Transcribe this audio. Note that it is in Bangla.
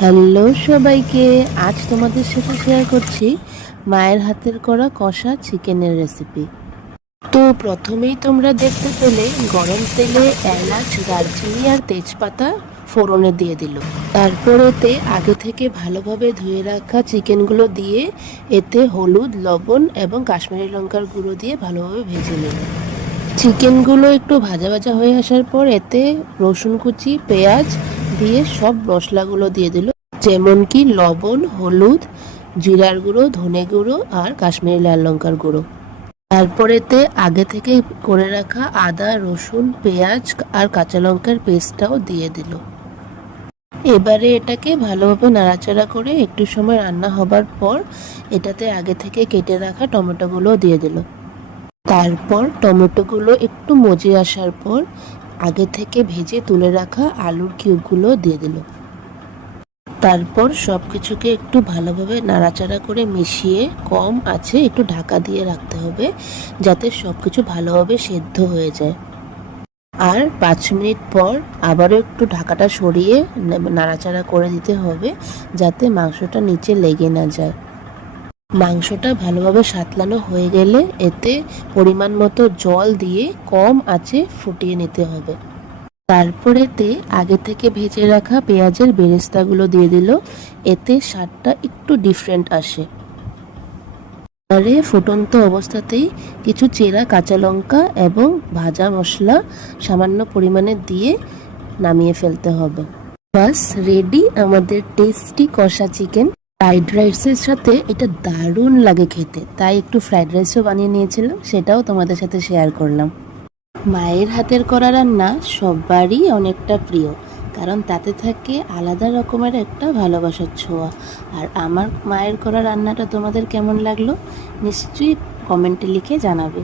হ্যালো সবাইকে, আজ তোমাদের সাথে শেয়ার করছি মায়ের হাতের করা কষা চিকেনের রেসিপি। তো প্রথমেই তোমরা দেখতে পেলে গরম তেলে এলাচ, দারচিনি আর তেজপাতা ফোড়নে দিয়ে দিল। তারপর এতে আগে থেকে ভালোভাবে ধুয়ে রাখা চিকেনগুলো দিয়ে এতে হলুদ, লবণ এবং কাশ্মীরি লঙ্কার গুঁড়ো দিয়ে ভালোভাবে ভেজে নিল। চিকেনগুলো একটু ভাজা ভাজা হয়ে আসার পর এতে রসুন কুচি, পেঁয়াজ দিয়ে সব মশলাগুলো দিয়ে দিল, যেমন কি লবণ, হলুদ, জিরার গুঁড়ো, ধনে গুঁড়ো আর কাশ্মীরি লাল লঙ্কার গুঁড়ো। তারপর এতে আগে থেকে করে রাখা আদা, রসুন, পেঁয়াজ আর কাঁচা লঙ্কার পেস্টটাও দিয়ে দিল। এবারে এটাকে ভালোভাবে নাড়াচাড়া করে একটু সময় রান্না হবার পর এটাতে আগে থেকে কেটে রাখা টমেটোগুলো দিয়ে দিল। তারপর টমেটোগুলো একটু মজে আসার পর আগে থেকে ভেজে তুলে রাখা আলুর কিউবগুলো দিয়ে দিল। তারপর সব কিছুকে একটু ভালোভাবে নাড়াচাড়া করে মিশিয়ে কম আঁচে একটু ঢাকা দিয়ে রাখতে হবে, যাতে সব কিছু ভালোভাবে সেদ্ধ হয়ে যায়। আর 5 মিনিট পর আবারও একটু ঢাকাটা সরিয়ে নাড়াচাড়া করে দিতে হবে, যাতে মাংসটা নিচে লেগে না যায়। মাংসটা ভালোভাবে সাঁতলানো হয়ে গেলে এতে পরিমাণ মতো জল দিয়ে কম আঁচে ফুটিয়ে নিতে হবে। তারপর এতে আগে থেকে ভেজে রাখা পেঁয়াজের বেরেস্তাগুলো দিয়ে দিল, এতে স্বাদটা একটু ডিফারেন্ট আসে। এবারে ফুটন্ত অবস্থাতেই কিছু চেরা কাঁচা লঙ্কা এবং ভাজা মশলা সামান্য পরিমাণে দিয়ে নামিয়ে ফেলতে হবে। বাস রেডি আমাদের টেস্টি কষা চিকেন। ফ্রাইড রাইসের সাথে এটা দারুণ লাগে খেতে, তাই একটু ফ্রাইড রাইসও বানিয়ে নিয়েছিলাম, সেটাও তোমাদের সাথে শেয়ার করলাম। মায়ের হাতের করা রান্না সবারই অনেকটা প্রিয়, কারণ তাতে থাকে আলাদা রকমের একটা ভালোবাসার ছোঁয়া। আর আমার মায়ের করা রান্নাটা তোমাদের কেমন লাগলো নিশ্চয়ই কমেন্টে লিখে জানাবে।